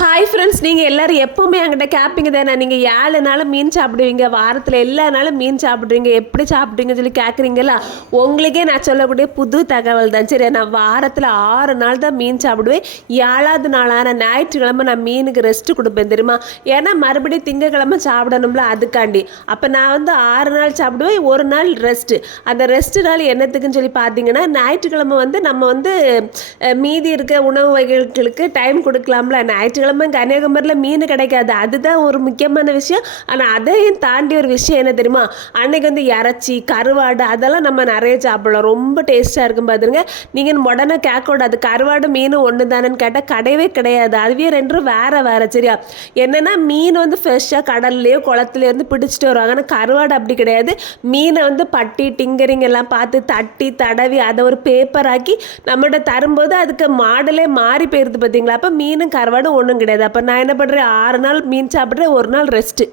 Hi friends நீங்கள் எல்லோரும் எப்போவுமே என்கிட்ட கேட்பீங்க தானே? நீங்கள் ஏழு நாளும் மீன் சாப்பிடுவீங்க வாரத்தில் எல்லா நாளும் மீன் சாப்பிட்றீங்க எப்படி சாப்பிட்றீங்கன்னு சொல்லி கேட்குறீங்களா உங்களுக்கே நான் சொல்லக்கூடிய புது தகவல் தான். சரி நான் வாரத்தில் ஆறு நாள் தான் மீன் சாப்பிடுவேன். ஏழாவது நாளான ஞாயிற்றுக்கிழமை நான் மீனுக்கு ரெஸ்ட் கொடுப்பேன் தெரியுமா? ஏன்னா மறுபடியும் திங்கக்கிழமை சாப்பிடணும்ல அதுக்காண்டி. அப்போ நான் வந்து ஆறு நாள் சாப்பிடுவேன் ஒரு நாள் ரெஸ்ட்டு அந்த ரெஸ்ட் நாள் என்னத்துக்குன்னு சொல்லி பார்த்தீங்கன்னா ஞாயிற்றுக்கிழமை வந்து நம்ம வந்து மீதி இருக்க உணவு வகைகளுக்கு டைம் கொடுக்கலாம்ல ஞாயிற்று ஞாயிற்றுக்கிழமை கன்னியாகுமரியில் மீன் கிடைக்காது. அதுதான் ஒரு முக்கியமான விஷயம். ஆனால் அதையும் தாண்டி ஒரு விஷயம் என்ன தெரியுமா? அன்னைக்கு வந்து இறைச்சி கருவாடு அதெல்லாம் நம்ம நிறைய சாப்பிடலாம். ரொம்ப டேஸ்ட்டாக இருக்கும் பார்த்துருங்க நீங்கள் உடனே கேட்கக்கூடாது. கருவாடு மீன் ஒன்று தானேன்னு கேட்டால் கிடையவே கிடையாது. அதுவே ரெண்டும் வேற வேற சரியா? என்னன்னா மீன் வந்து ஃப்ரெஷ்ஷாக கடல்லையோ குளத்துலையோ இருந்து பிடிச்சிட்டு வருவாங்க. ஆனால் கருவாடு அப்படி கிடையாது. மீனை வந்து பட்டி டிங்கரிங் எல்லாம் பார்த்து தட்டி தடவி அதை ஒரு பேப்பர் ஆக்கி நம்மகிட்ட தரும்போது அதுக்கு மாடலே மாறி போயிருது பார்த்தீங்களா அப்போ மீனும் கருவாடும் ஒன்றும் கிடையாது. அப்போ நான் என்ன பண்ணுறேன் ஆறு நாள் மீன் சாப்பிட்றேன் ஒரு நாள் ரெஸ்ட்டு